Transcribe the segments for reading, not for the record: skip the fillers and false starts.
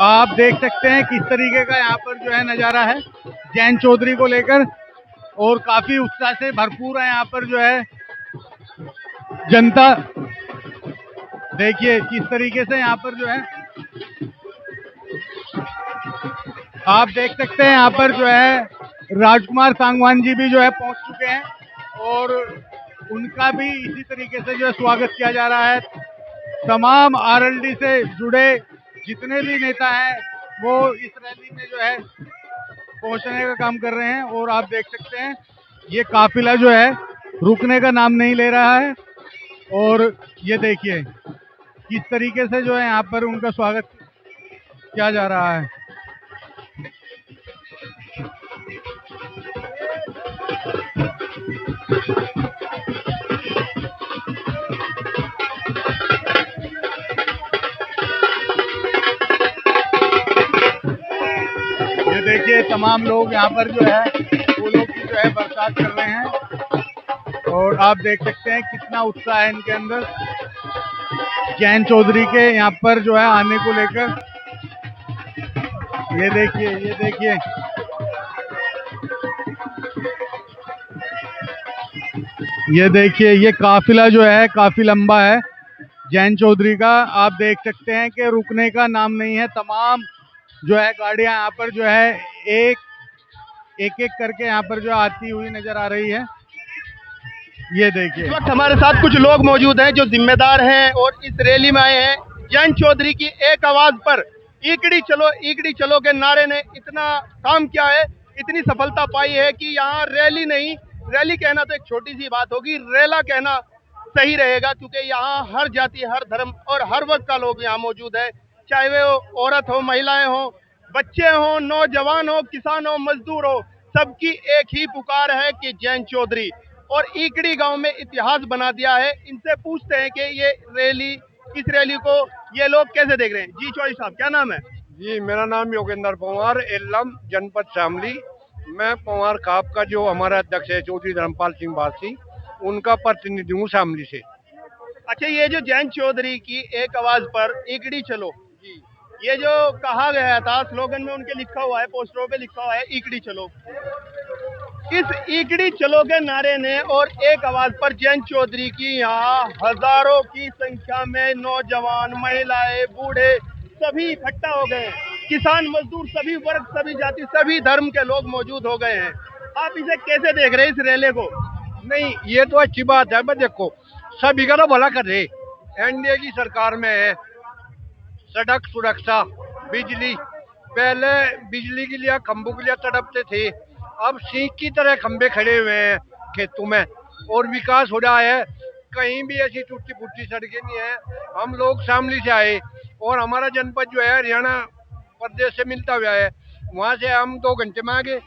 आप देख सकते हैं किस तरीके का यहाँ पर जो है नज़ारा है जयंत चौधरी को लेकर, और काफी उत्साह से भरपूर है यहाँ पर जो है जनता। देखिए किस तरीके से यहाँ पर जो है आप देख सकते हैं यहाँ पर जो है राजकुमार सांगवान जी भी जो है पहुंच चुके हैं, और उनका भी इसी तरीके से जो है स्वागत किया जा रहा है। तमाम आरएलडी से जुड़े जितने भी नेता हैं वो इस रैली में जो है पहुंचने का काम कर रहे हैं, और आप देख सकते हैं ये काफिला जो है रुकने का नाम नहीं ले रहा है, और ये देखिए किस तरीके से जो है यहाँ पर उनका स्वागत किया जा रहा है। ये देखिए तमाम लोग यहाँ पर जो है फूलों की जो है बरसात कर रहे हैं, और आप देख सकते हैं कितना उत्साह है इनके अंदर जयंत चौधरी के यहाँ पर जो है आने को लेकर। ये देखिए ये देखिए ये देखिए ये काफिला जो है काफी लंबा है जयंत चौधरी का। आप देख सकते हैं कि रुकने का नाम नहीं है। तमाम जो है गाड़ियां यहाँ पर जो है एक एक करके यहाँ पर जो आती हुई नजर आ रही है। ये देखिए इस वक्त हमारे साथ कुछ लोग मौजूद हैं जो जिम्मेदार हैं और इस रैली में आए हैं। जयंत चौधरी की एक आवाज पर ईकड़ी चलो के नारे ने इतना काम किया है, इतनी सफलता पाई है कि यहाँ रैली नहीं, रैली कहना तो एक छोटी सी बात होगी, रेला कहना सही रहेगा, क्योंकि यहाँ हर जाति, हर धर्म और हर वर्ग का लोग यहाँ मौजूद है। चाहे वे औरत हो, महिलाएं हो, बच्चे हो, नौजवान हो, किसान हो, मजदूर हो, सबकी एक ही पुकार है कि जयंत चौधरी। और ईकड़ी गांव में इतिहास बना दिया है। इनसे पूछते हैं कि ये रैली, इस रैली को ये लोग कैसे देख रहे हैं। जी चौधरी साहब, क्या नाम है? जी, मेरा नाम योगेंद्र पंवार, एल्लम जनपद शामली। मैं पंवार खाप का जो हमारा अध्यक्ष है चौधरी धर्मपाल सिंह बासी, उनका प्रतिनिधि हूँ शामली से। अच्छा, ये जो जयंत चौधरी की एक आवाज पर ईकड़ी चलो, ये जो कहा गया था स्लोगन में उनके लिखा हुआ है, पोस्टरों पे लिखा हुआ है ईकड़ी चलो। इस ईकड़ी चलो के नारे ने और एक आवाज पर जयंत चौधरी की यहाँ हजारों की संख्या में नौजवान, महिलाएं, बूढ़े सभी इकट्ठा हो गए। किसान, मजदूर, सभी वर्ग, सभी जाति, सभी धर्म के लोग मौजूद हो गए हैं। आप इसे कैसे देख रहे हैं इस रैली को? नहीं, ये तो अच्छी बात है। मैं देखो सभी का तो भला कर रहे, एनडीए की सरकार में है, सड़क सुरक्षा, बिजली, पहले बिजली के लिए खंभों के लिए तड़पते थे, अब सिंह की तरह खंभे खड़े हुए हैं खेतों में, और विकास हो रहा है। कहीं भी ऐसी टूटी फूटी सड़कें नहीं है। हम लोग शामली से आए और हमारा जनपद जो है हरियाणा प्रदेश से मिलता हुआ है, वहाँ से हम 2 घंटे में आ गए।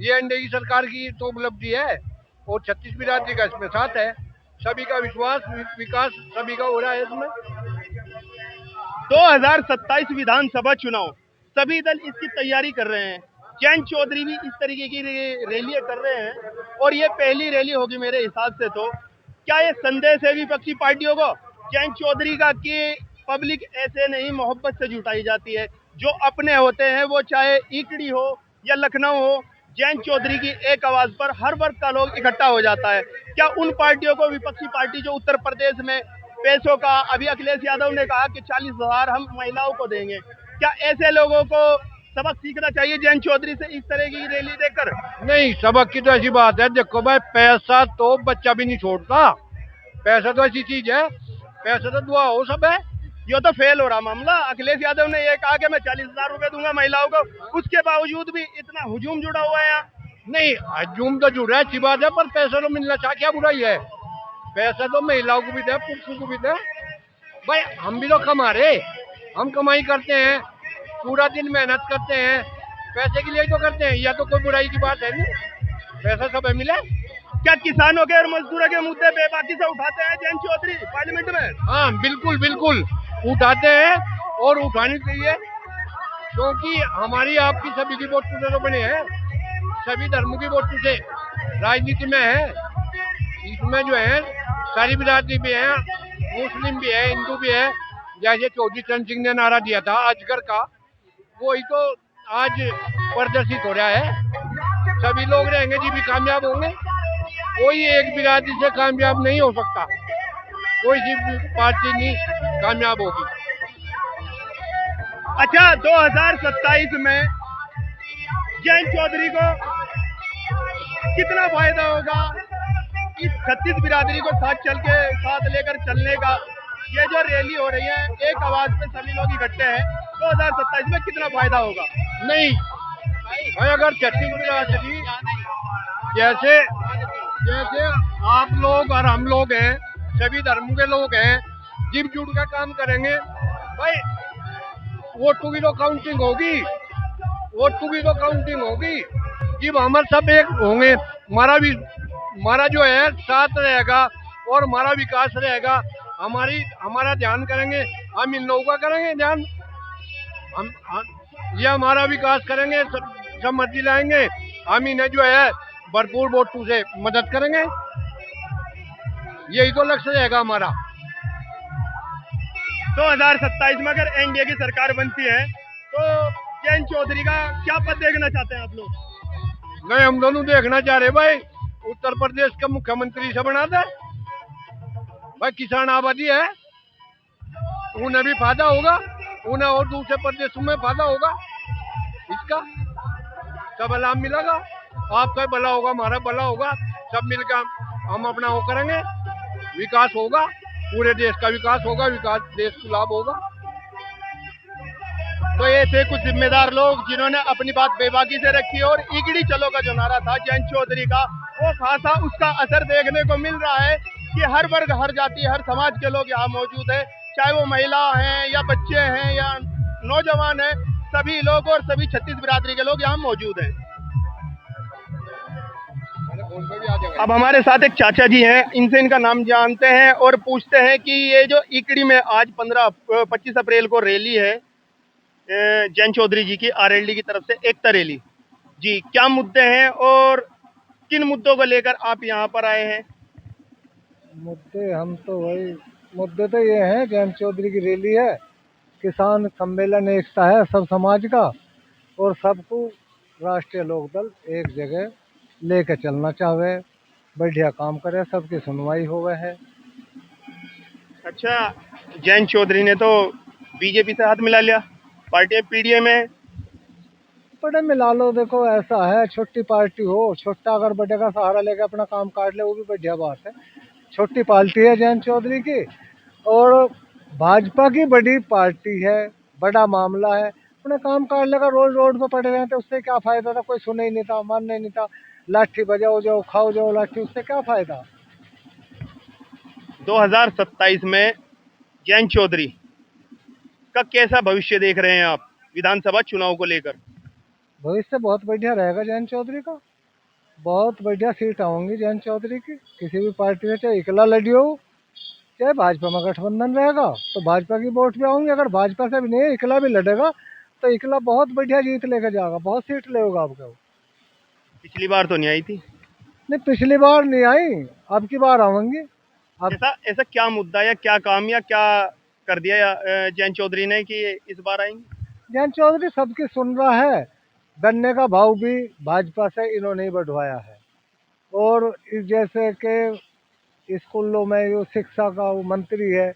ये एनडीए की सरकार की तो उपलब्धि है, और 36 बिरादरी का इसमें साथ है। सभी का विश्वास, विकास सभी का हो रहा है इसमें। 2027 विधानसभा चुनाव, सभी दल इसकी तैयारी कर रहे हैं। जयंत चौधरी भी इस तरीके की रैलियां कर रहे हैं, और ये पहली रैली होगी मेरे हिसाब से। तो क्या ये संदेश है विपक्षी पार्टियों को जयंत चौधरी का कि पब्लिक ऐसे नहीं मोहब्बत से जुटाई जाती है, जो अपने होते हैं वो चाहे ईकड़ी हो या लखनऊ हो, जयंत चौधरी की एक आवाज पर हर वर्ग का लोग इकट्ठा हो जाता है। क्या उन पार्टियों को, विपक्षी पार्टी जो उत्तर प्रदेश में पैसों का, अभी अखिलेश यादव ने कहा कि 40,000 हम महिलाओं को देंगे, क्या ऐसे लोगों को सबक सीखना चाहिए जयंत चौधरी से इस तरह की रैली देखकर? नहीं, सबक की तो ऐसी बात है, देखो भाई, पैसा तो बच्चा भी नहीं छोड़ता। पैसा तो ऐसी चीज है, पैसा तो दुआ हो सब है। ये तो फेल हो रहा मामला। अखिलेश यादव ने ये कहा कि मैं 40,000 रुपए दूंगा महिलाओं को, उसके बावजूद भी इतना हुजूम जुड़ा हुआ है यहाँ। नहीं, हजूम तो जुड़ रहा है, अच्छी बात है, पर पैसा तो मिलना चाहिए, क्या बुराई है? पैसा तो महिलाओं को भी दे, पुरुषों को भी दे। भाई हम भी तो कमा रहे, हम कमाई करते हैं, पूरा दिन मेहनत करते हैं, पैसे के लिए तो करते हैं, या तो कोई बुराई की बात है नहीं, पैसा सब है मिले। क्या किसानों के और मजदूरों के मुद्दे बेबाकी से उठाते हैं जयंत चौधरी पार्लियामेंट में? हाँ, बिल्कुल बिल्कुल उठाते हैं, और उठानी चाहिए, क्योंकि हमारी आपकी सभी की वोट तो बने हैं, सभी धर्मों की वोट से राजनीति में है। इसमें जो है सारी बिरादरी भी है, मुस्लिम भी है, हिंदू भी है। जैसे चौधरी चरण सिंह ने नारा दिया था अजगर का, वही तो आज प्रदर्शित हो रहा है। सभी लोग रहेंगे जी भी कामयाब होंगे, कोई एक बिरादरी से कामयाब नहीं हो सकता, कोई सी भी पार्टी नहीं कामयाब होगी। अच्छा, 2027 में जयंत चौधरी को कितना फायदा होगा इस 36 बिरादरी को साथ लेकर चलने का? ये जो रैली हो रही है, एक आवाज पे सभी लोग इकट्ठे हैं, 2027 में कितना फायदा होगा? नहीं भाई, अगर 36 बिरादरी जैसे जैसे आप लोग और हम लोग हैं, सभी धर्म के लोग हैं, जिम जुट का काम करेंगे भाई, वोटों की तो काउंटिंग होगी, वोटों की तो काउंटिंग होगी। जब हम सब एक होंगे, हमारा जो है साथ रहेगा और हमारा विकास रहेगा। हमारा ध्यान करेंगे, हम इन लोगों का करेंगे ध्यान, ये हमारा विकास करेंगे, सब मर्जी लाएंगे, हम इन्हें जो है भरपूर वोटों से मदद करेंगे, यही तो लक्ष्य रहेगा हमारा। 2027 में अगर एनडीए की सरकार बनती है तो जयंत चौधरी का क्या पद देखना चाहते हैं आप लोग? नहीं, हम दोनों देखना चाह रहे भाई, उत्तर प्रदेश का मुख्यमंत्री से बना दे भाई। किसान आबादी है, उन्हें भी फायदा होगा, उन्हें और दूसरे प्रदेशों में फायदा होगा, इसका सब लाभ मिलेगा। आपका भला होगा, हमारा भला होगा, सब मिलकर हम अपना वो करेंगे, विकास होगा, पूरे देश का विकास होगा, विकास देश को लाभ होगा। तो ये थे कुछ जिम्मेदार लोग जिन्होंने अपनी बात बेबाकी से रखी और इगड़ी चलो का जो नारा था जयंत चौधरी का, वो खासा उसका असर देखने को मिल रहा है कि हर वर्ग, हर जाति, हर समाज के लोग यहाँ मौजूद है, चाहे वो महिला हैं या बच्चे हैं या नौजवान हैं, सभी लोग और सभी 36 बिरादरी के लोग यहाँ मौजूद हैं। अब हमारे साथ एक चाचा जी हैं, इनसे इनका नाम जानते हैं और पूछते हैं कि ये जो इकड़ी में आज 25 अप्रैल को रैली है जयंत चौधरी जी की आरएलडी की तरफ से, एकता रैली जी, क्या मुद्दे हैं और किन मुद्दों को लेकर आप यहाँ पर आए हैं? मुद्दे तो ये हैं, जयंत चौधरी की रैली है, किसान सम्मेलन एकता है सब समाज का, और सबको राष्ट्रीय लोकदल एक जगह लेके चलना चाहे, बढ़िया काम करे, सबकी सुनवाई होवे है। अच्छा, जयंत चौधरी ने तो बीजेपी से हाथ मिला लिया, पार्टी पीडीए में बड़े मिला लो, देखो ऐसा है, छोटी पार्टी हो, छोटा अगर बड़े का सहारा लेके अपना काम काट ले वो भी बढ़िया बात है। छोटी पार्टी है जयंत चौधरी की, और भाजपा की बड़ी पार्टी है, बड़ा मामला है, अपने काम काट लेगा, रोज रोड पर पड़े रहते उससे क्या फायदा था? कोई सुने ही नहीं था, मानने नहीं था, लाठी बजाओ जाओ, खाओ जाओ लाठी, उससे क्या फायदा? 2027 में जयंत चौधरी का कैसा भविष्य देख रहे हैं आप विधानसभा चुनाव को लेकर? भविष्य बहुत बढ़िया रहेगा जयंत चौधरी का, बहुत बढ़िया सीट आऊंगी जयंत चौधरी की, किसी भी पार्टी में, चाहे अकेला लड़ी हो, चाहे भाजपा में गठबंधन रहेगा तो भाजपा की वोट भी आऊंगी, अगर भाजपा से भी नहीं अकेला भी लड़ेगा तो अकेला बहुत बढ़िया जीत लेकर जाएगा, बहुत सीट लेगा आपको। पिछली बार तो नहीं आई थी। नहीं, पिछली बार नहीं आई, अब की बार आऊंगी। ऐसा क्या मुद्दा या क्या काम या क्या कर दिया जयंत चौधरी ने कि इस बार आएंगे? जयंत चौधरी सबकी सुन रहा है, गन्ने का भाव भी भाजपा से इन्होंने बढ़वाया है, और जैसे कि स्कूलों में जो शिक्षा का वो मंत्री है,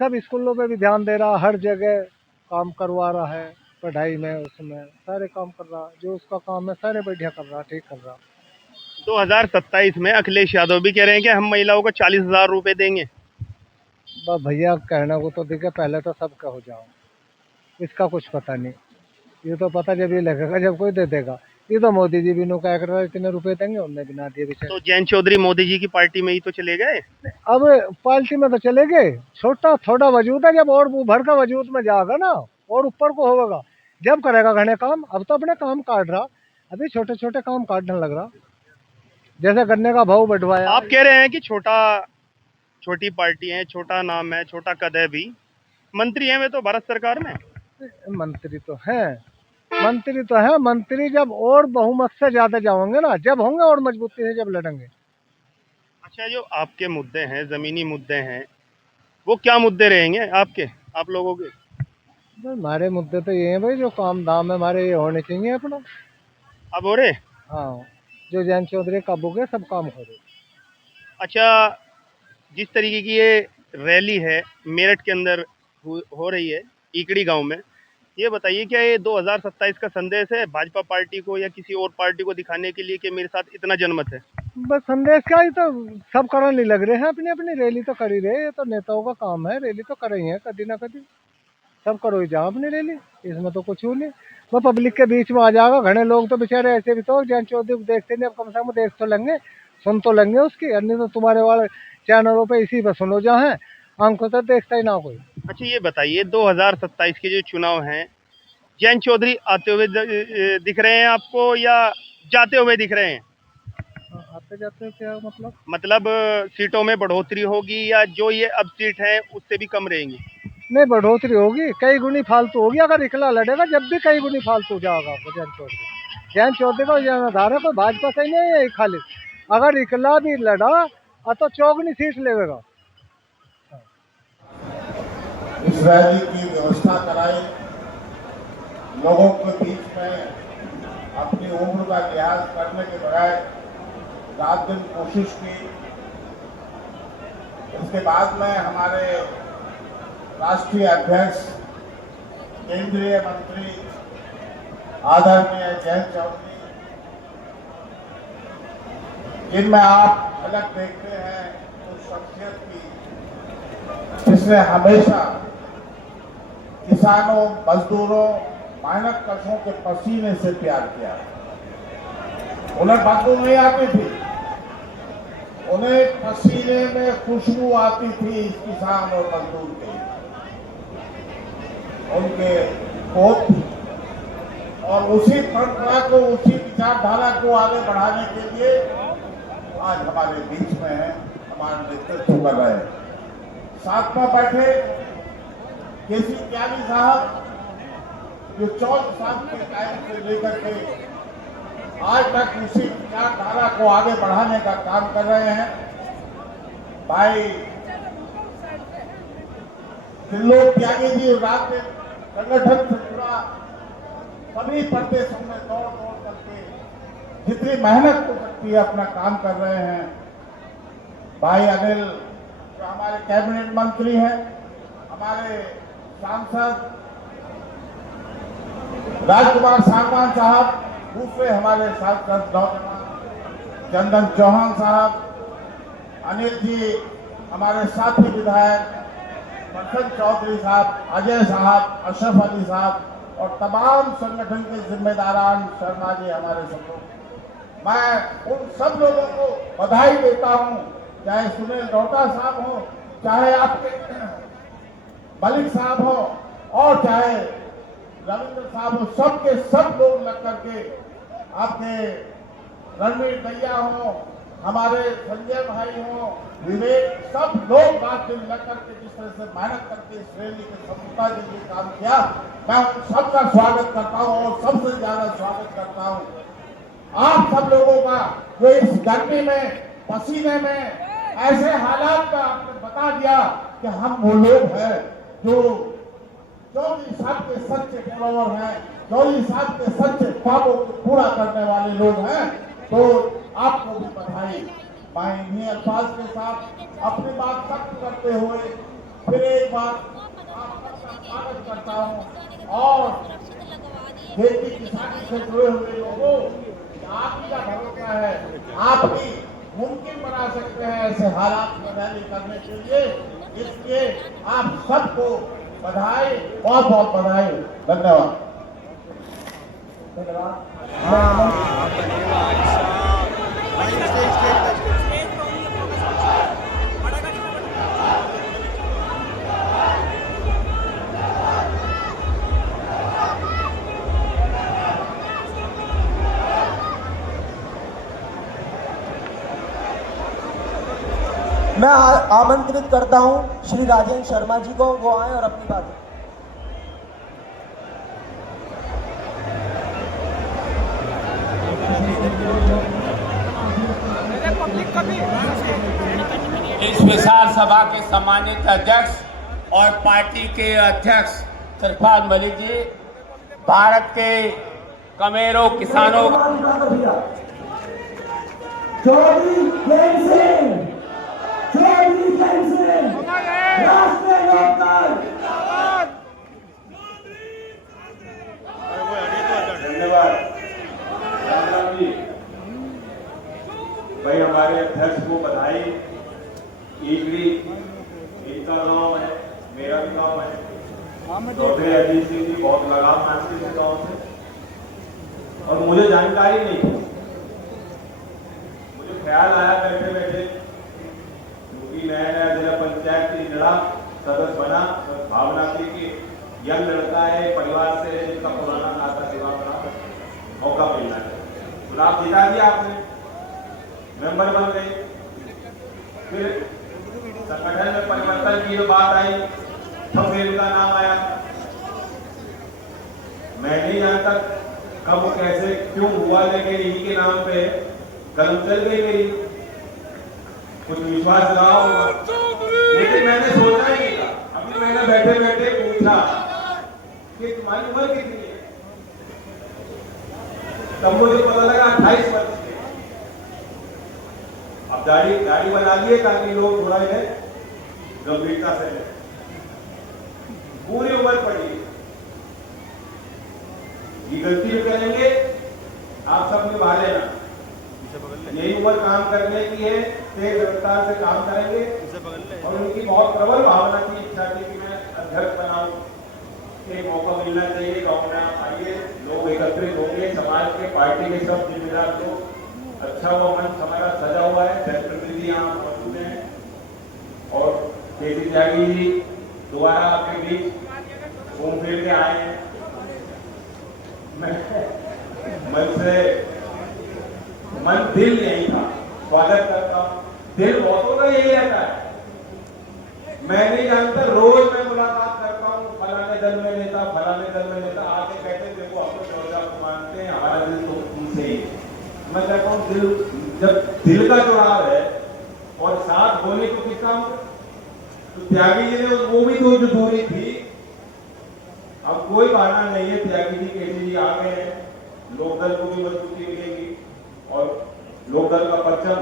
सब स्कूलों पे भी ध्यान दे रहा, हर जगह काम करवा रहा है, पढ़ाई में उसमें सारे काम कर रहा, जो उसका काम है सारे बढ़िया कर रहा, ठीक कर रहा। 2027 में अखिलेश यादव भी कह रहे हैं कि हम महिलाओं को 40,000 रुपए देंगे। बस भैया कहने को तो देखे, पहले तो सबका हो जाओ, इसका कुछ पता नहीं, ये तो पता जब ये लगेगा जब कोई दे देगा। ये तो मोदी जी भी नो क्या कर रहा है, इतने रुपए देंगे, उनने भी ना दिए बेचारे। तो जयंत चौधरी मोदी जी की पार्टी में ही तो चले गए। अब पार्टी में तो चले गए, छोटा थोड़ा वजूद है, जब और भर का वजूद में जाएगा ना और ऊपर को होगा, जब करेगा घने काम। अब तो अपने काम काट रहा, अभी छोटे छोटे काम काटने लग रहा, जैसे गन्ने का भाव बढ़वाया। आप कह रहे हैं कि छोटी पार्टी है, छोटा नाम है, छोटा कद है, भी मंत्री है वे तो भारत सरकार में। मंत्री तो है, मंत्री जब और बहुमत से ज्यादा जाओगे ना, जब होंगे और मजबूती से जब लड़ेंगे। अच्छा, जो आपके मुद्दे हैं, जमीनी मुद्दे हैं, वो क्या मुद्दे रहेंगे आपके, आप लोगों के? हमारे मुद्दे तो ये हैं भाई, जो काम धाम है हमारे ये होने चाहिए अपना। अब हो रहे? हाँ, जो जयंत चौधरी कब हो गए सब काम करे। अच्छा, जिस तरीके की ये रैली है मेरठ के अंदर हो रही है इकड़ी गांव में, ये बताइए क्या ये 2027 का संदेश है भाजपा पार्टी को या किसी और पार्टी को दिखाने के लिए कि मेरे साथ इतना जनमत है? बस संदेश क्या, ही तो सब करने नहीं लग रहे हैं, अपनी अपनी रैली तो कर ही रहे। ये तो नेताओं का काम है, रैली तो कर ही है कभी ना कभी। सब करो ही जाओ अपनी रैली, इसमें तो कुछ नहीं। वो पब्लिक के बीच में आ जाएगा। घने लोग तो बेचारे ऐसे भी तो जयंत चौधरी को देखते नहीं, अब कम से कम देख तो लेंगे, सुन तो लेंगे उसकी। अन्य तो तुम्हारे वाले चैनलों पे इसी पे सुनो जहाँ है, आंखों तो देखता ही ना कोई। अच्छा, ये बताइए 2027 के जो चुनाव हैं, जयंत चौधरी आते हुए दिख रहे हैं आपको या जाते हुए दिख रहे हैं? आते जाते क्या मतलब? मतलब सीटों में बढ़ोतरी होगी या जो ये अब सीट है उससे भी कम रहेंगी? नहीं, बढ़ोतरी होगी, कई गुनी फालतू होगी। अगर इकला लड़ेगा जब भी कई गुनी फालतू हो जाएगा आपको जयंत चौधरी। जयंत चौधरी का यह आधार है, कोई भाजपा से ही नहीं है खाली। अगर इकला भी लड़ा तो चौगनी सीट लेगा। इस रैली की व्यवस्था कराई, लोगों के बीच में अपनी उम्र का लिहाज करने के बजाय रात दिन कोशिश की। इसके बाद में हमारे राष्ट्रीय अध्यक्ष, केंद्रीय मंत्री आदरणीय जयंत चौधरी, जिनमें आप झलक देखते हैं उस शख्सियत की जिसने हमेशा किसानों, मजदूरों, मेहनत कशों के पसीने से प्यार किया। उन्हें बदबू नहीं आती थी, उन्हें पसीने में खुशबू आती थी इस किसान और मजदूर की। उनके कोत और उसी परंपरा को, उसी विचारधारा को आगे बढ़ाने के लिए आज हमारे बीच में है, हमारा नेतृत्व कर रहे हैं। साथ में बैठे केसी त्यागी साहब, जो 14 साल के टाइम से लेकर के आज तक उसी विचारधारा को आगे बढ़ाने का काम कर रहे हैं। भाई त्रिलोक त्यागी जी रात में संगठन से जुड़ा सभी प्रदेशों में दौड़ दौड़ करके जितनी मेहनत हो सकती है अपना काम कर रहे हैं। भाई अनिल जो हमारे कैबिनेट मंत्री हैं, हमारे सांसद राजकुमार सांगवान साहब, दूसरे हमारे सांसद नौजवान चंदन चौहान साहब, अनिल जी, हमारे साथी विधायक बसंत चौधरी साहब, अजय साहब, अशरफ अली साहब और तमाम संगठन के जिम्मेदारान, शर्मा जी, हमारे सब लोग, मैं उन सब लोगों को बधाई देता हूं। चाहे सुनील रोहता साहब हो, चाहे आपके मलिक साहब हो और चाहे रविंद्र साहब हो, सबके सब लोग लग करके, आपके रणवीर दैया हो, हमारे संजय भाई हो, विवेक, सब लोग बात दिन लग करके जिस तरह से मेहनत करके इस रैली की सफलता के लिए काम किया, मैं उन सबका स्वागत करता हूं और सबसे ज्यादा स्वागत करता हूं आप सब लोगों का, जो इस गर्मी में, पसीने में, ऐसे हालात में आपने बता दिया कि हम वो लोग हैं जो चौधरी साहब के सच्चे फॉलोअर हैं, चौधरी साहब के सच्चे ख्वाबों को पूरा करने वाले लोग हैं। तो आपको भी बधाई। मैं इन्हीं अल्फाज के साथ अपनी बात खत्म करते हुए फिर एक बार आप सबका स्वागत करता हूं और खेती किसानी से जुड़े हुए लोगों, आप ही का भरोसा है, आप ही मुमकिन बना सकते हैं ऐसे हालात में रैली करने के लिए। इसलिए आप सबको बधाई, बहुत बहुत बधाई। धन्यवाद। मैं आमंत्रित करता हूं श्री राजेंद्र शर्मा जी को, वो आए और अपनी बात। इस विशाल सभा के सम्मानित अध्यक्ष और पार्टी के अध्यक्ष सरफराज मलिक जी, भारत के कमेरों किसानों चौधरी प्रेम सिंह, चौधरी प्रेम सिंह, राष्ट्रीय लोकदल। धन्यवाद भाई, हमारे अध्यक्ष को बधाई। ईगड़ी इनका गांव है, मेरा भी गांव है। चौधरी अजीत सिंह जी बहुत लगाव मानते थे गांव से, और मुझे जानकारी नहीं थी। मुझे ख्याल आया बैठे बैठे, क्योंकि नया नया जिला पंचायत की जड़ा सदस्य बना, तो भावना थी कि यंग लड़का है, परिवार से है, जिसका पुराना नाता सेवा बना, मौका मिलना चाहिए। चुनाव जिता दिया आपने, मेंबर बन गए। फिर संगठन में परिवर्तन की जो बात आई, तब फिर इनका नाम आया। मैं नहीं जानता कब कैसे क्यों हुआ, लेकिन इन्हीं के नाम पे कलम चल गई मेरी। कुछ विश्वास रहा होगा, लेकिन मैंने सोचा ही नहीं था। अभी मैंने बैठे बैठे पूछा कि तुम्हारी उम्र कितनी है, तब मुझे पता लगा 28 वर्ष के। अब गाड़ी बना लिए ताकि लोग थोड़ा इन्हें गंभीरता से लें। पूरी उम्र पड़ी, ये गलती भी करेंगे, आप सब निभा लेना। यही उम्र काम करने की है, तेज रफ्तार से काम करेंगे। और उनकी बहुत प्रबल भावना की इच्छा थी कि मैं अध्यक्ष बनाऊं, एक मौका मिलना चाहिए। गाँव में आप आइए, लोग एकत्रित होंगे, समाज के, पार्टी के सब जिम्मेदार लोग। अच्छा वो मंच हमारा सजा हुआ है, जनप्रतिनिधि यहाँ मौजूद हैं, और केसी त्यागी जी दोबारा आपके बीच घूम फिर के आए हैं। मैं मन दिल यही था, स्वागत करता हूँ। दिल बहुतों का यही रहता है। मैं नहीं जानता, रोज मैं मुलाकात करता हूँ, फलाने दल में नेता, फलाने दल में नेता आके कहते देखो आपको चौधरी को मानते हैं, हमारा दिल तो उनसे ही। मैं कहता हूँ दिल, जब दिल का जुड़ाव है और साथ होने को कितना, तो त्यागी जी ने वो भी तो जो दूरी थी, अब कोई बहाना नहीं है। त्यागी जी, केसी जी आ गए हैं, लोकदल को भी मजबूती मिलेगी। और लोकदल का परचम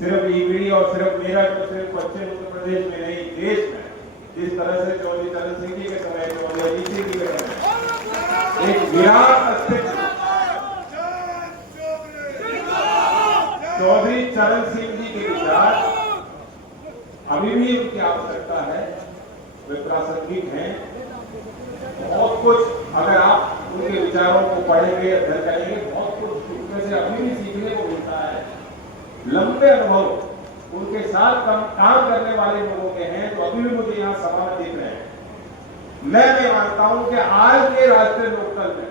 सिर्फ ईगड़ी और सिर्फ मेरठ और सिर्फ पश्चिम उत्तर प्रदेश में नहीं, देश में जिस तरह से चौधरी चरण सिंह जी के समय, चौधरी अजीत सिंह जी के समय एक विराट अस्तित्व, चौधरी चरण सिंह जी के विचार अभी भी उनकी आवश्यकता है, वे प्रासंगिक हैं। बहुत कुछ अगर आप उनके विचारों को पढ़ेंगे, अध्ययन करेंगे, बहुत कुछ उसमें से अभी भी सीखने को मिलता है। लंबे अनुभव उनके साथ काम करने वाले लोगों के हैं, तो अभी भी मुझे यहाँ सभा में देख रहे हैं। मैं मानता हूं कि आज के राष्ट्रीय लोकतंत्र में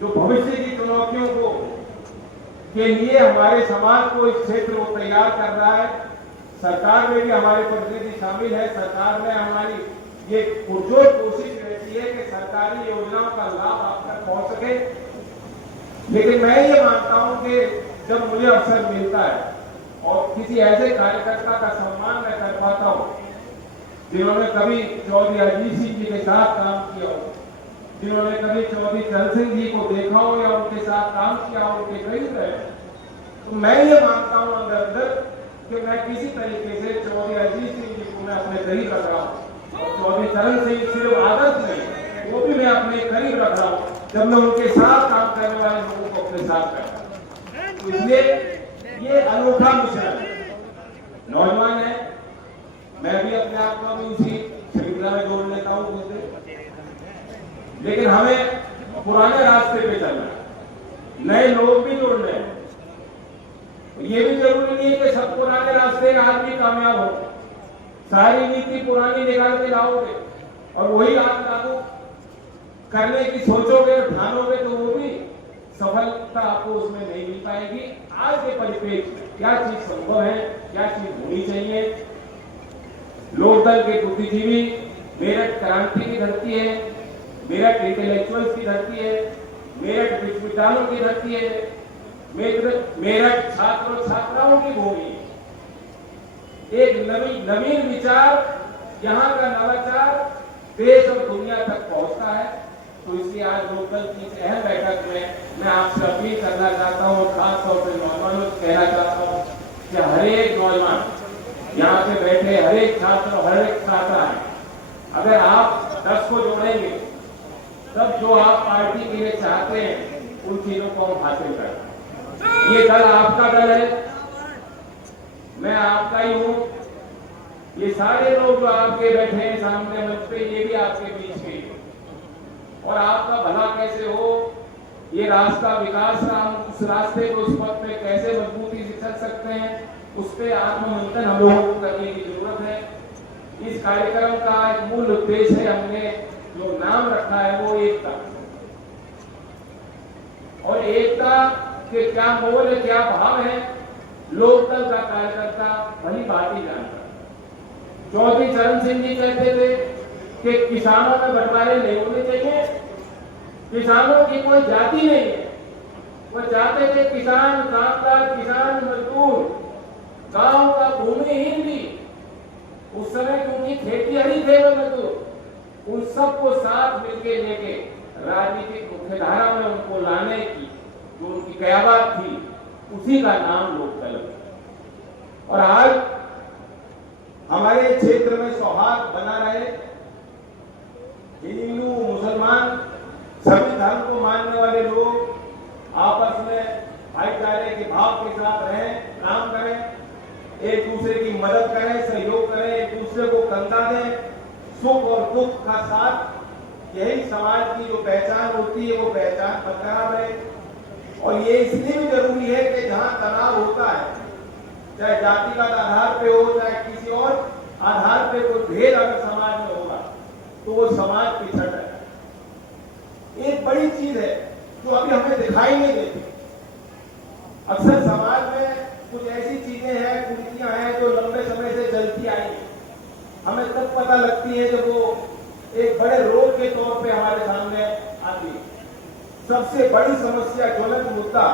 जो भविष्य की चुनौतियों को के लिए हमारे समाज को, इस क्षेत्र को तैयार कर रहा है, सरकार में भी हमारे प्रतिनिधि शामिल है। सरकार में हमारी ये पुरजोर कोशिश रहती है कि सरकारी योजनाओं का लाभ आप तक पहुंच सके। लेकिन मैं ये मानता हूं कि जब मुझे अवसर मिलता है और किसी ऐसे कार्यकर्ता का सम्मान मैं कर पाता हूं जिन्होंने कभी चौधरी अजीत सिंह जी के साथ काम किया हो, जिन्होंने कभी चौधरी चरण सिंह जी को देखा हो या उनके साथ काम किया हो, उनके करीब रहे, तो मैं ये मानता हूं अंदर अंदर कि मैं किसी तरीके से चौधरी अजीत सिंह जी को मैं अपने करीब रख रहा हूँ। और चौधरी चरण सिंह सिर्फ आदर्श नहीं, वो भी मैं अपने करीब रख रहा हूँ जब मैं उनके साथ काम करने वाले लोगों को अपने साथ करता हूँ। इसलिए ये अनोखा मिश्रण नौजवान है, मैं भी अपने आप को भी उसी श्रृंखला में जोड़ लेता हूँ कुछ देर, लेकिन हमें पुराने रास्ते पे चलना है, नए लोग भी जोड़ने हैं। ये भी जरूरी नहीं है कि सब पुराने रास्ते का आदमी कामयाब हो। सारी नीति पुरानी निकाल के लाओगे और वही आप लागू करने की सोचोगे, ठानोगे, तो वो भी सफलता आपको उसमें नहीं मिल पाएगी। आज के परिप्रेक्ष्य में क्या चीज संभव है, क्या चीज होनी चाहिए। लोकदल के बुद्धिजीवी, मेरठ क्रांति की धरती है, मेरठ इंटेलेक्चुअल्स की धरती है, मेरठ विश्वविद्यालयों की धरती है, मेरठ छात्रों छात्राओं की भूमि है। एक नवीन विचार, यहाँ का नवाचार देश और दुनिया तक पहुंचता है। तो इसलिए आज लोकदल की इस अहम बैठक में मैं आपसे अपील करना चाहता हूँ, खासतौर पर नौजवानों से कहना चाहता हूँ कि हर एक नौजवान, यहाँ पे बैठे हर एक छात्र और हर एक छात्रा है, अगर आप 10 को जोड़ेंगे तब जो आप पार्टी के लिए चाहते हैं उन चीजों को हम हासिल करें। ये दल आपका दल है, मैं आपका ही हूँ। ये सारे लोग जो आपके बैठे हैं सामने मंच पे, ये भी आपके बीच के, और आपका भला कैसे हो, ये रास्ता विकास का, हम उस रास्ते को, उस पथ में कैसे मजबूती से चल सकते हैं, उस पे आत्ममंथन हम लोगों को करने की जरूरत है। इस कार्यक्रम का एक मूल उद्देश्य है, हमने जो नाम रखा है वो एकता, और एकता के क्या मोल है, क्या भाव है, लोकदल का कार्यकर्ता भली भांति जानता। चौधरी चरण सिंह जी कहते थे कि किसानों में बंटवारे नहीं होने चाहिए, किसानों की कोई जाति नहीं है। वो चाहते थे किसान, कामगार, किसान, मजदूर, गांव का भूमिहीन भी, उस समय क्योंकि खेतीहरी थे वो मजदूर, उन सबको साथ मिलकर लेके राजनीतिक मुख्यधारा में उनको लाने की जो उनकी कयावत थी, उसी का नाम लोकदल है। और आज हमारे क्षेत्र में सौहार्द बना रहे, हिंदू मुसलमान सभी धर्म को मानने वाले लोग आपस में भाईचारे के भाव के साथ रहें, काम करें, एक दूसरे की मदद करें, सहयोग करें, एक दूसरे को कंधा दें, सुख और दुख का साथ। यही समाज की जो पहचान होती है वो पहचान बरकरार रहे। और ये इसलिए भी जरूरी है कि जहां तनाव होता है, चाहे जातिगत आधार पे हो, चाहे किसी और आधार पे कोई भेद अगर समाज में होगा तो वो समाज पिछड़ जाएगा। एक बड़ी चीज है जो अभी हमें दिखाई नहीं देती। अक्सर समाज में कुछ ऐसी चीजें हैं, कुरीतियां हैं जो लंबे समय से चलती आई हैं, हमें तब पता लगती है जब वो एक बड़े रोग के तौर पे हमारे सामने आती है। सबसे बड़ी समस्या, ज्वलंत मुद्दा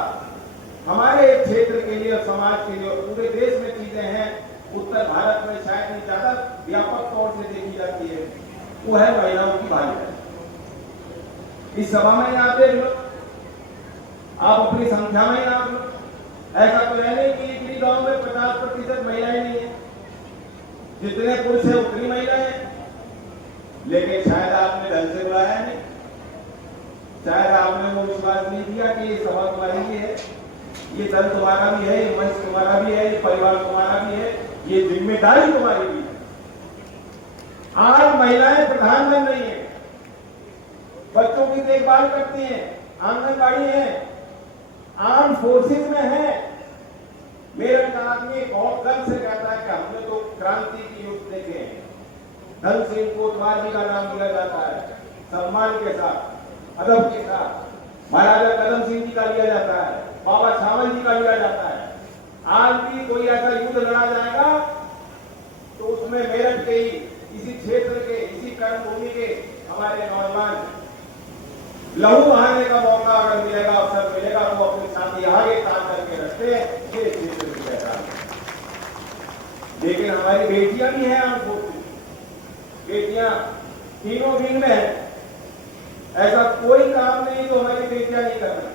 हमारे क्षेत्र के लिए और समाज के लिए और पूरे देश में चीजें हैं, उत्तर भारत में शायद नहीं, ज्यादा व्यापक तौर से देखी जाती है, वो है महिलाओं की भागीदारी। इस सभा में आप देख लो, आप अपनी संख्या में नाप लो, ऐसा तो है नहीं कि इतनी गांव में 50% महिलाएं नहीं है, जितने पुरुष है उतनी महिलाएं हैं। लेकिन शायद आपने ढंग से बुलाया नहीं, शायद आपने वो विश्वास नहीं दिया कि ये सभा तुम्हारी भी है, ये दल तुम्हारा भी है, ये मंच तुम्हारा भी है, ये परिवार तुम्हारा भी है, ये जिम्मेदारी तुम्हारी भी है। आज महिलाएं प्रधान बन रही हैं, बच्चों की देखभाल करती हैं, आंगनबाड़ी है, आर्म फोर्सेज में है। मेरठ का आदमी बहुत गर्व से कहता है कि हमने तो क्रांति की युद्ध देखे हैं। धन सिंह कोतवाल जी का नाम लिया जाता है, सम्मान के साथ, अदब के साथ। महाराजा कदम सिंह जी का लिया जाता है, बाबा छावल जी का लिया जाता है। आज भी कोई ऐसा युद्ध लड़ा जाएगा तो उसमें मेरठ के ही, इसी क्षेत्र के, इसी कर्मभूमि के हमारे नौजवान लहू बहाने का मौका अगर मिलेगा, अवसर मिलेगा, तो अपने साथी आगे काम करके रखते हैं ये क्षेत्र की पहचान। लेकिन हमारी बेटियां भी हैं, आपको बेटियां तीनों विंग में है, ऐसा कोई काम नहीं जो हमारी बेटियां नहीं कर रही।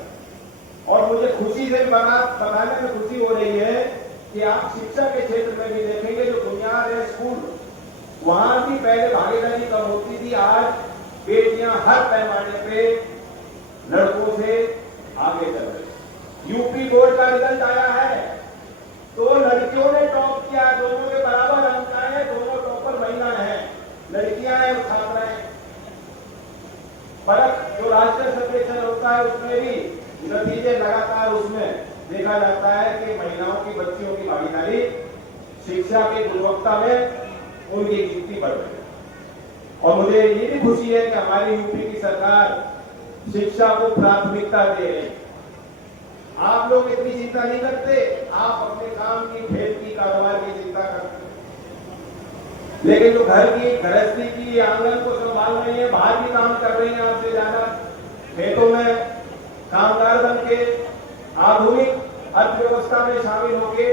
और मुझे खुशी से बताने में खुशी हो रही है कि आप शिक्षा के क्षेत्र में भी देखेंगे, जो बुनियाद है स्कूल, वहां भी पहले भागीदारी कम होती थी, आज बेटियां हर पैमाने पे लड़कों से आगे चल रही। यूपी बोर्ड का रिजल्ट आया है तो लड़कियों ने टॉप किया, दोनों के बराबर अंक आए, दोनों टॉपर महिलाएं हैं, लड़कियां हैं और छात्राएं। फर्क जो राष्ट्रीय सर्वेक्षण होता है उसमें भी नतीजे लगातार उसमें देखा जाता है कि महिलाओं की, बच्चियों की भागीदारी शिक्षा की गुणवत्ता में उनकी गिनती बढ़ रही है। और मुझे ये भी खुशी है कि हमारी यूपी की सरकार शिक्षा को प्राथमिकता दे रही है। आप लोग इतनी चिंता नहीं करते, आप अपने काम की, खेती, कारोबार की चिंता करते हैं, लेकिन जो घर की, गृहस्थी की, आंगन को संभाल रही है, बाहर भी काम कर रही है आपसे ज्यादा, खेतों में कामगार बन के आधुनिक अर्थव्यवस्था में शामिल होके,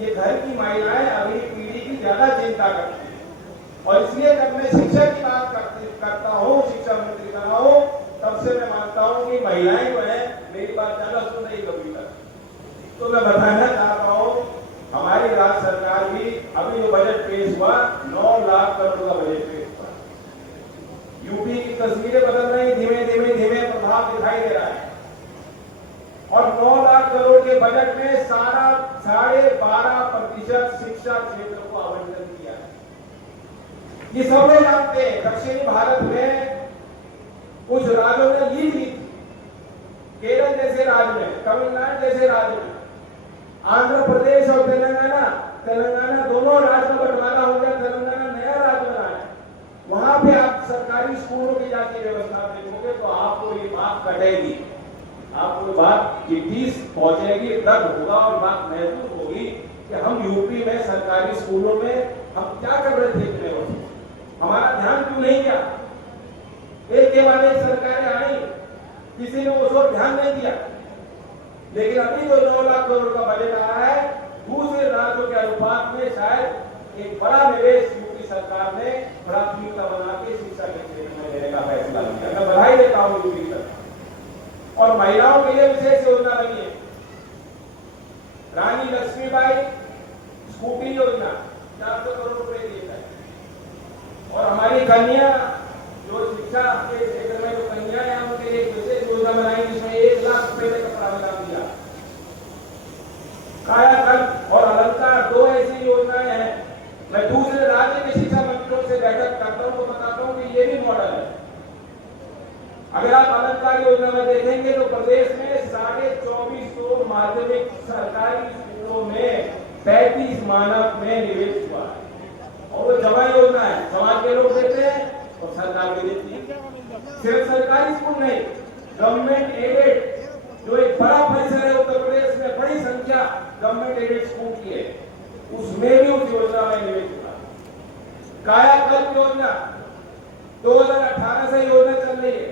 ये घर की महिलाएं अगली पीढ़ी की ज्यादा चिंता करती है। और इसलिए जब मैं शिक्षा की बात करती हूँ करता हूँ, शिक्षा मंत्री बना हूँ, तब से मैं मानता हूँ कि महिलाएं जो है मेरी बात ज्यादा सुन रही कभी तक। तो मैं बताना चाहता हूँ, हमारी राज्य सरकार भी अभी जो बजट पेश हुआ 9 लाख करोड़ का बजट पेश हुआ। यूपी की तस्वीरें बदल रही, धीमे धीमे धीमे प्रभाव दिखाई दे रहा है। और 9 लाख करोड़ के बजट में सारा 12.5% शिक्षा क्षेत्र को आवंटन किया है। ये सब लोग जानते हैं, दक्षिणी भारत में कुछ राज्यों में लीड ली थी, केरल जैसे राज्य में, तमिलनाडु जैसे राज्य में, आंध्र प्रदेश और तेलंगाना दोनों राज्य में बंटवारा हो गया, तेलंगाना नया राज्य बना है। वहां पे आप सरकारी स्कूलों की जाके व्यवस्था देखोगे तो आपको ये बात कटेगी, आपको ये बात की टीस पहुंचेगी, दर्द होगा और बात महसूस होगी कि हम यूपी में सरकारी स्कूलों में हम क्या कर रहे थे इतने वर्ष, हमारा ध्यान क्यों नहीं गया। एक के बाद एक सरकारें आई, किसी ने उस पर ध्यान नहीं दिया। लेकिन अभी जो 9 लाख करोड़ का बजट आया है, दूसरे राज्यों के अनुपात में शायद एक बड़ा निवेश यूपी सरकार ने प्राथमिकता बना के शिक्षा के क्षेत्र में देने का फैसला किया। मैं बधाई देता हूँ यूपी सरकार। और महिलाओं के लिए विशेष योजना बनी है, रानी लक्ष्मीबाई स्कूटी योजना 400 करोड़ रुपए दिए गए। और हमारी कन्या जो शिक्षा के क्षेत्र में जो कन्या है उनके लिए विशेष योजना बनाई जिसमें 1 लाख रुपए का प्रावधान दिया। कायाकल्प और अलंकार 2 ऐसी योजनाएं हैं। मैं दूसरे राज्य के शिक्षा मंत्रियों से बैठक करता हूं तो बताता हूं कि ये भी मॉडल है। अगर आप अलंकार योजना में देखेंगे तो प्रदेश में 2450 माध्यमिक सरकारी स्कूलों में 35 मानक में निवेश हुआ है। और वो जमा योजना है, समाज के लोग देते हैं और सरकार भी देती है। सिर्फ सरकारी स्कूल नहीं, गवर्नमेंट एडेड जो एक बड़ा परिसर है उत्तर प्रदेश में, बड़ी संख्या गवर्नमेंट एडेड स्कूल की है, उसमें भी उस योजना में निवेश हुआ। कायाकल्प योजना 2018 से योजना चल रही है।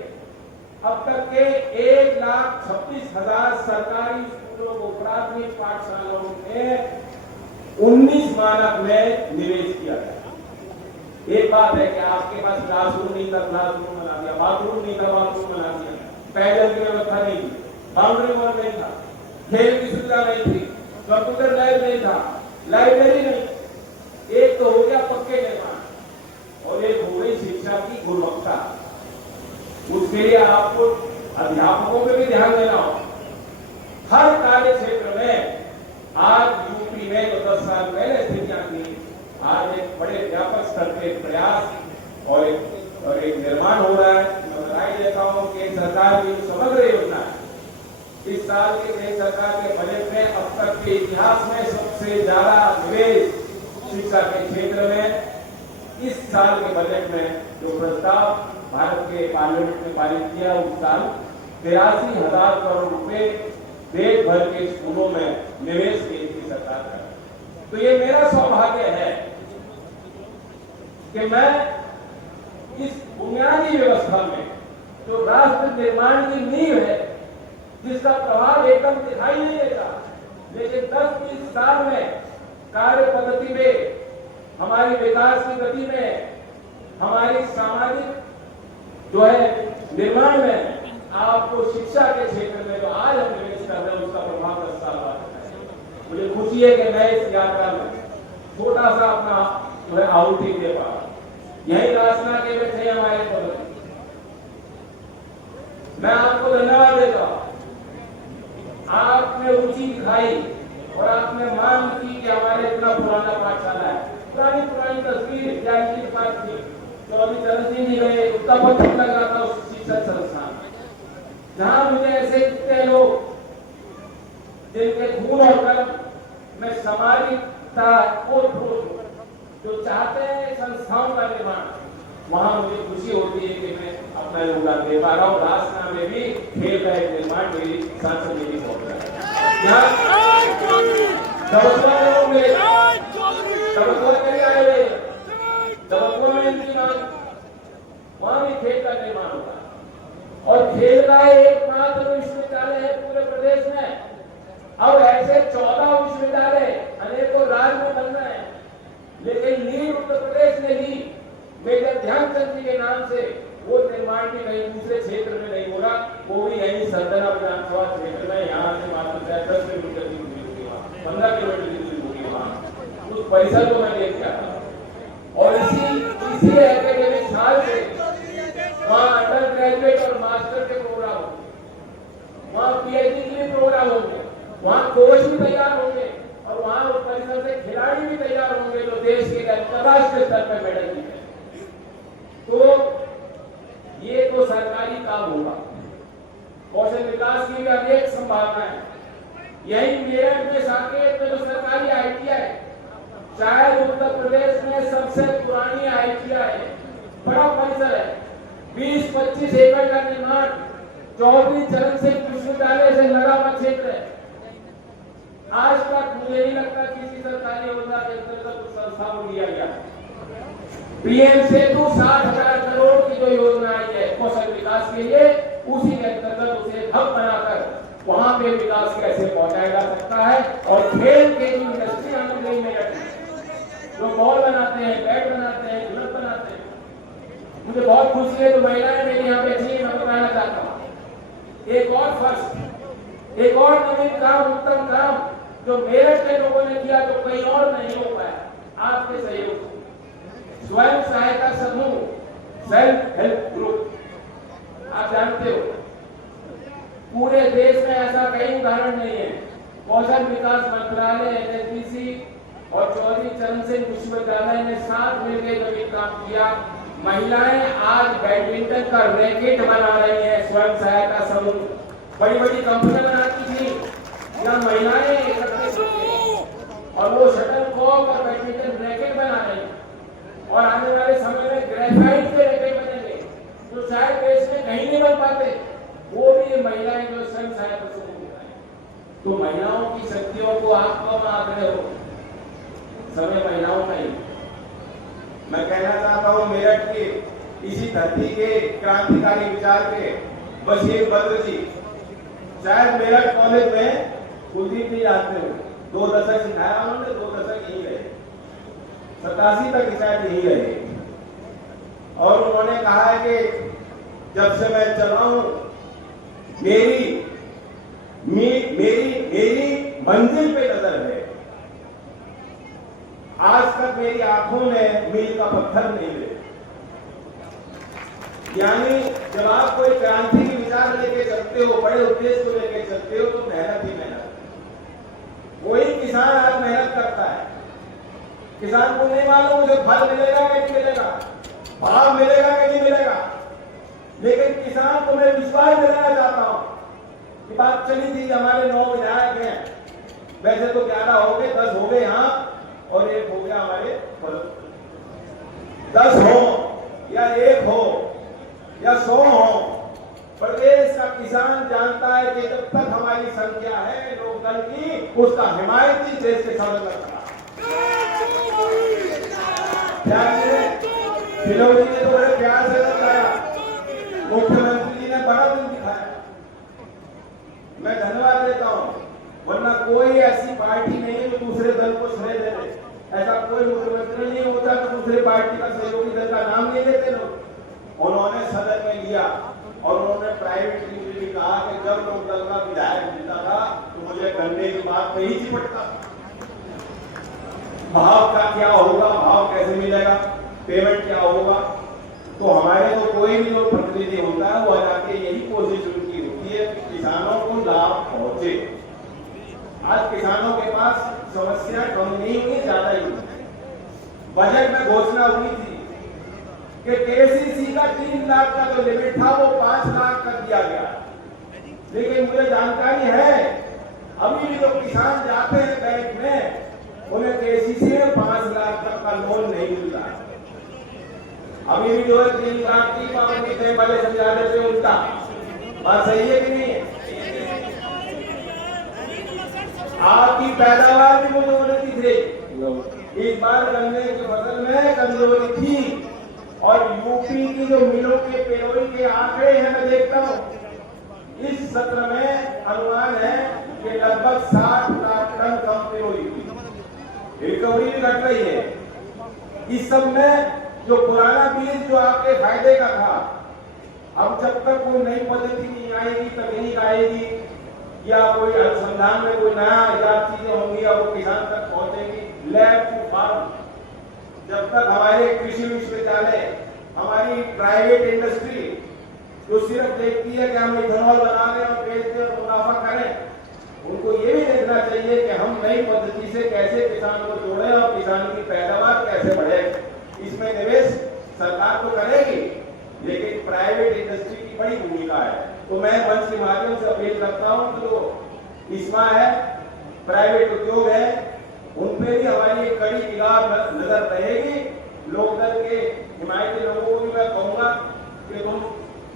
अब तक के 1,26,000 सरकारी स्कूलों को प्राथमिक पाठशालाओं में 19 मानक में निवेश किया गया। एक बात है कि आपके पास क्लासरूम नहीं था, क्लासरूम बना दिया, बाथरूम नहीं था, बाथरूम बना दिया, पैदल की व्यवस्था नहीं थी, बाउंड्री वॉल नहीं था, खेल की सुविधा नहीं थी, कंप्यूटर लैब नहीं था, लाइब्रेरी नहीं। एक तो हो गया पक्के निर्माण और एक हो गई शिक्षा की गुणवत्ता। उसके लिए आपको अध्यापकों पे भी ध्यान देना होगा। हर कार्य क्षेत्र में आज यूपी में जो 10 साल पहले स्थितियां थी, आज एक बड़े व्यापक स्तर के प्रयास और एक निर्माण हो रहा है। मैं बधाई देता हूं कि सरकार की समग्र योजना है। इस साल के केंद्र सरकार के बजट में अब तक के इतिहास में सबसे ज्यादा निवेश शिक्षा के क्षेत्र में इस साल के बजट में जो प्रस्ताव भारत के पार्लियामेंट में पारित किया उस साल 83,000 करोड़ रुपए देश भर के स्कूलों में निवेश की सरकार है। तो ये मेरा सौभाग्य है कि मैं इस बुनियादी व्यवस्था में जो राष्ट्र निर्माण की नींव है, जिसका प्रभाव एकदम दिखाई नहीं देता, लेकिन 10-20 साल में कार्य पद्धति में, हमारी विकास की गति में, हमारी सामाजिक जो है निर्माण में, आपको शिक्षा के क्षेत्र में जो आज हम निवेश कर रहे हैं उसका प्रभाव 10 साल बाद है। मुझे खुशी है कि मैं इस यात्रा में छोटा सा अपना जो है आहुति दे पा रहा। यही रासना के बैठे हमारे पद, मैं आपको धन्यवाद देता हूं। आपने रुचि दिखाई और आपने मांग की कि हमारे इतना पुराना पाठशाला है, पुरानी तस्वीर जानकी के पास थी, चौधरी चरण सिंह जी गए, उसका पत्थर लगा था उस शिक्षण संस्थान, जहां मुझे ऐसे कितने लोग जिनके खून और कर्म में सामाजिकता और जो चाहते हैं संस्थाओं का निर्माण, वहां मुझे खुशी होती है कि मैं अपना योगदान दे पा रहा हूँ। राजस्थान में भी खेल का एक निर्माण मेरी सांसद मेरी पहुंच रहा है। वहां भी खेल का निर्माण होगा और खेल का एकमात्र विश्वविद्यालय है पूरे प्रदेश में। अब ऐसे 14 विश्वविद्यालय अनेकों राज्य में बन रहे हैं, लेकिन नींव उत्तर प्रदेश ने ली मेजर ध्यानचंद जी के नाम से वो निर्माण भी कहीं दूसरे क्षेत्र में नहीं हो रहा, वो भी यही सरदना विधानसभा क्षेत्र में, यहाँ से मात्र 10 किलोमीटर की दूरी होगी, वहाँ 15 किलोमीटर की दूरी होगी, वहाँ उस परिसर को मैं देख के आता हूँ। और इसी एकेडमिक साल से वहाँ अंडर ग्रेजुएट और मास्टर के प्रोग्राम होंगे, वहाँ पीएचडी के लिए प्रोग्राम होंगे, वहाँ कोच भी तैयार होंगे और वहाँ उस परिसर से खिलाड़ी भी तैयार होंगे जो देश के अंतरराष्ट्रीय स्तर पर मेडल जीते। तो ये तो सरकारी काम होगा। कौशल विकास की भी अनेक संभावनाएं, यही मेरठ में साकेत में जो सरकारी ITI शायद उत्तर प्रदेश में सबसे पुरानी ITI है, बड़ा परिसर है, 20-25 एकड़ का निर्माण चौधरी चरण सिंह विश्वविद्यालय से लगा हुआ क्षेत्र है। आज तक मुझे नहीं लगता किसी सरकारी योजना के अंतर्गत उस संस्था को लिया गया। पीएम सेतु 60,000 करोड़ की जो योजना आई है कौशल विकास के लिए, उसी के अंतर्गत उसे हब बनाकर वहां पे विकास कैसे पहुंचाया जा सकता है। और खेल के जो इंडस्ट्री आने गई मेरठ में, जो बॉल बनाते हैं, बैट बनाते हैं, ग्लव बनाते हैं, मुझे बहुत खुशी है। तो महिलाएं मेरी यहाँ पे अच्छी, मैं बताना चाहता हूँ एक और फर्स्ट, एक और नवीन काम, उत्तम काम जो मेरठ के लोगों ने किया तो कहीं और नहीं हो पाया आपके सहयोग से। स्वयं सहायता समूह, सेल्फ हेल्प ग्रुप, आप जानते हो पूरे देश में ऐसा कई उदाहरण नहीं है। कौशल विकास मंत्रालय, NHPC और चौधरी चरण सिंह विश्वविद्यालय ने साथ मिलकर नवीन काम किया। महिलाएं आज बैडमिंटन का रैकेट बना रही हैं, स्वयं सहायता समूह। बड़ी बड़ी कंपनियां बनाती थी, यहाँ महिलाएं एकत्रित होती और वो शटल कॉक और बैडमिंटन रैकेट बना रही हैं। और आने वाले समय में ग्रेफाइट के रैकेट बनेंगे जो शायद देश में कहीं नहीं बन पाते, वो भी ये महिलाएं जो स्वयं सहायता समूह बनाएं। तो महिलाओं की शक्तियों को आप कम आंक रहे हो, समय महिलाओं का ही। मैं कहना चाहता हूँ मेरठ के इसी धरती के क्रांतिकारी विचार के बशीर बद्र जी, शायद मेरठ कॉलेज में कुलदीप जी जानते हो, 2 दशक सिखाया उन्होंने, 2 दशक यही रहे, 87 तक शायद यही रहे। और उन्होंने कहा है कि जब से मैं चल रहा हूं मेरी मंजिल पे नजर है। आज तक मेरी आंखों में मील का पत्थर नहीं ले। यानी जब आप कोई क्रांति की विचार लेके चलते हो, बड़े उद्देश्य को लेके चलते हो, तो मेहनत ही मेहनत। कोई किसान आज मेहनत करता है, किसान को नहीं मालूम मुझे फल मिलेगा कि नहीं मिलेगा, भाव मिलेगा कि नहीं मिलेगा, लेकिन किसान को मैं विश्वास दिलाना चाहता हूं कि बात चली थी हमारे 9 विधायक हैं, वैसे तो 11 हो गए, 10 हो गए यहाँ और 1 हो गया हमारे 10 हो या 1 हो या 100 हो, प्रदेश का किसान जानता है कि जब तक हमारी संख्या है लोकदल की, उसका हिमायती देश के सामने लगता है। खिलौड़ी ने तो बड़े प्यार से बताया, मुख्यमंत्री जी ने बड़ा दिन दिखाया, मैं धन्यवाद देता हूं। वरना कोई ऐसी पार्टी नहीं है जो दूसरे दल को श्रेय दे दे। ऐसा कोई मुख्यमंत्री नहीं होता कि दूसरे पार्टी का सहयोगी दल का नाम नहीं लेते लोग। उन्होंने सदन में लिया और उन्होंने प्राइवेटली भी कहा कि जब लोकदल का विधायक जीता था तो मुझे गन्ने की बात नहीं चिपटता। भाव का क्या होगा, भाव कैसे मिलेगा, पेमेंट क्या होगा, तो हमारे तो कोई भी जो प्रतिनिधि होता है वो जाके यही कोशिश उनकी होती है कि किसानों को लाभ पहुंचे। आज किसानों के पास समस्या कम नहीं हुई, ज्यादा ही हुई। बजट में घोषणा हुई थी कि केसीसी का 3 लाख का जो लिमिट था वो 5 लाख कर दिया गया, लेकिन मुझे जानकारी है अभी भी जो किसान जाते हैं बैंक में उन्हें केसीसी में 5 लाख तक का लोन नहीं मिल रहा। अभी भी जो है 3 लाख की पाबंदी थे, पहले समझा देते उल्टा। बात सही है कि नहीं है? आपकी पैदावार भी मुझे उन्नति थी, इस बार गन्ने की फसल में कमजोरी थी और यूपी की जो मिलों के पेरोल के आंकड़े हैं मैं देखता हूं, इस सत्र में अनुमान है कि लगभग 60 लाख टन कम पेरोल हुई, रिकवरी भी घट रही है। इस सब में जो पुराना बीज जो आपके फायदे का था, अब जब तक कोई नई पद्धति नहीं आएगी, तकनीक आएगी या कोई अनुसंधान में कोई नया इजाद चीजें होंगी या वो किसान तक पहुंचेगी, लैब टू फार्म, जब तक हमारे कृषि विश्वविद्यालय, हमारी प्राइवेट इंडस्ट्री जो सिर्फ देखती है कि हम इथेनॉल बना दें और बेच दें और मुनाफा करें, उनको ये भी देखना चाहिए कि हम नई पद्धति से कैसे किसान को जोड़ें और किसान की पैदावार कैसे बढ़े। इसमें निवेश सरकार तो करेगी, लेकिन प्राइवेट इंडस्ट्री की बड़ी भूमिका है। तो मैं मंच के माध्यम से अपील करता हूं कि जो इस्मा है, प्राइवेट उद्योग है, उन पे भी हमारी एक कड़ी निगाह नजर रहेगी। लोकदल के हिमायती लोगों को भी मैं कहूंगा कि तुम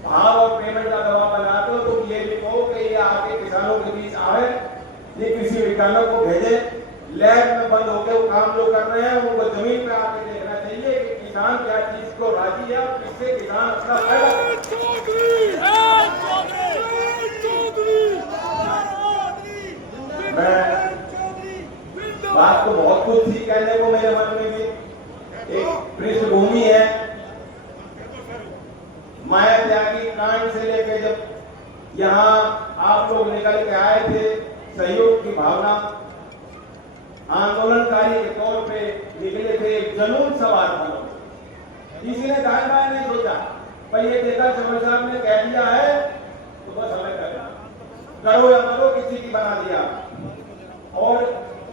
भाव और पेमेंट का दबाव बनाते हो, तुम ये भी कहो कि ये आके किसानों के बीच आए, ये कृषि विज्ञानों को भेजे, लैब में बंद होकर वो काम जो कर रहे हैं उनको जमीन पे आके देखना चाहिए कि किसान क्या चीज को राजी है और किससे किसान अपना फायदा। मैं बात तो बहुत कुछ थी कहने को मेरे मन में भी, एक पृष्ठभूमि है माया त्यागी कांड से लेकर जब यहाँ आप लोग निकल के आए थे, सहयोग की भावना, आंदोलनकारी के तौर पे निकले थे, जुनून सवार था। किसी ने दाएं बाएं नहीं सोचा, पर ये देखा चमन साहब ने कह दिया है तो बस हमें करना, करो या मरो, किसी की बना दिया। और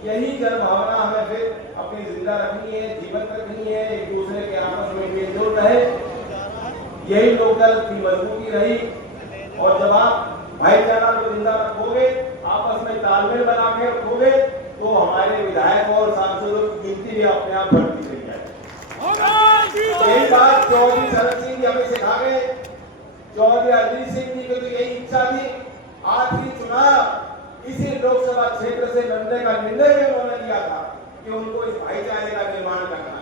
यही जन भावना हमें फिर अपनी जिंदा रखनी है, जीवंत रखनी है, एक दूसरे के आपस में मेलजोल रहे, यही लोकदल की मजबूती रही। और जब आप भाईचारा को जिंदा रखोगे, आपस में तालमेल बना के रखोगे, तो हमारे विधायक और सांसदों की गिनती भी अपने आप बढ़ती चली जाएगी। यही बात चौधरी शरद सिंह जी हमें सिखा गए, चौधरी अजीत सिंह जी की तो यही इच्छा थी। आखिरी चुनाव इसी लोकसभा क्षेत्र से लड़ने का निर्णय भी उन्होंने लिया था कि उनको इस भाईचारे का निर्माण करना।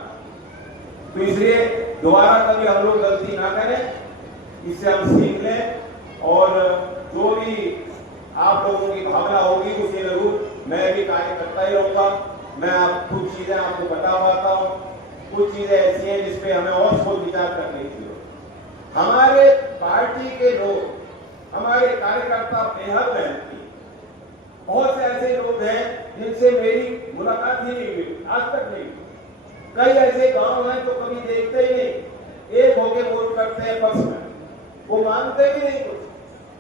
तो इसलिए दोबारा कभी हम लोग गलती ना करें, इससे हम सीख लें और जो भी आप लोगों की भावना होगी उसी अनुरूप मैं भी कार्य करता ही रहूंगा। मैं आप कुछ चीजें आपको बता पाता हूँ, कुछ चीजें ऐसी हैं जिसपे हमें और सोच विचार करने की जरूरत। हमारे पार्टी के लोग, हमारे कार्यकर्ता बेहद मेहनती, बहुत से ऐसे लोग हैं जिनसे मेरी मुलाकात ही नहीं हुई, आज तक नहीं। कई ऐसे गांव हैं तो कभी देखते ही नहीं, एक होके वोट करते हैं पक्ष में, वो मानते भी नहीं कुछ।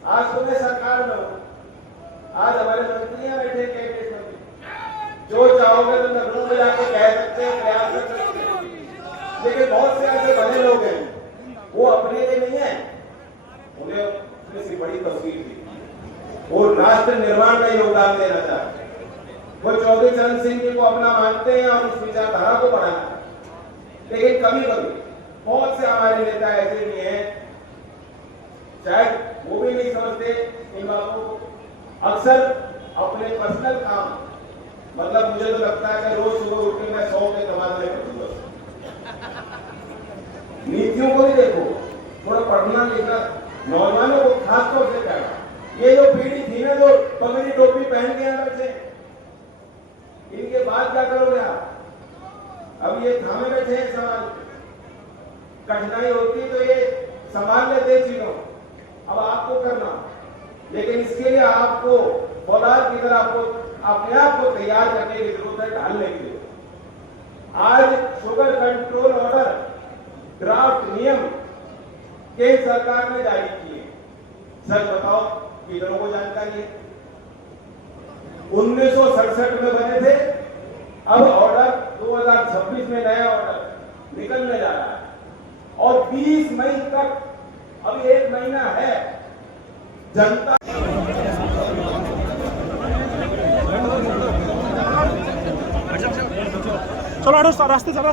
आज तो मैं सरकार में हूं, आज हमारे मंत्रियां बैठे, कैबिनेट मंत्री, जो चाहोगे तो लखनऊ में जाके कह सकते हैं, प्रयास कर सकते हैं। लेकिन बहुत से ऐसे बड़े लोग हैं, वो अपने लिए नहीं है, उन्हें उसमें से बड़ी तस्वीर थी, वो राष्ट्र निर्माण में योगदान देना चाहते हैं। वो चौधरी चरण सिंह जी को अपना मानते हैं और उस विचारधारा को बढ़ाना चाहते हैं। लेकिन कभी कभी बहुत से हमारे नेता ऐसे भी हैं, शायद वो भी नहीं समझते इन बातों को, अक्सर अपने पर्सनल काम, मतलब मुझे तो लगता है कि रोज सुबह उठ के मैं 100 के तबादले करूंगा। नीतियों को भी देखो, थोड़ा पढ़ना लिखना, नौजवानों को खासतौर से कहना, ये जो पीढ़ी थी ना जो पगड़ी टोपी पहन के अंदर थे, इनके बाद क्या करोगे आप? अब ये थामे बैठे हैं समाज, कठिनाई होती है तो ये संभाल लेते चीजों, अब आपको करना, लेकिन इसके लिए आपको फौलाद की तरह आपको अपने आप को तैयार करने की जरूरत है, ढालने की जरूरत है। आज शुगर कंट्रोल ऑर्डर ड्राफ्ट नियम केंद्र सरकार ने जारी किए, सच बताओ किसानों को जानकारी है? 1967 में बने थे, अब ऑर्डर 2026 में नया ऑर्डर निकलने जा रहा है और 20 मई तक, अभी 1 महीना है, जनता चलो रास्ते चलो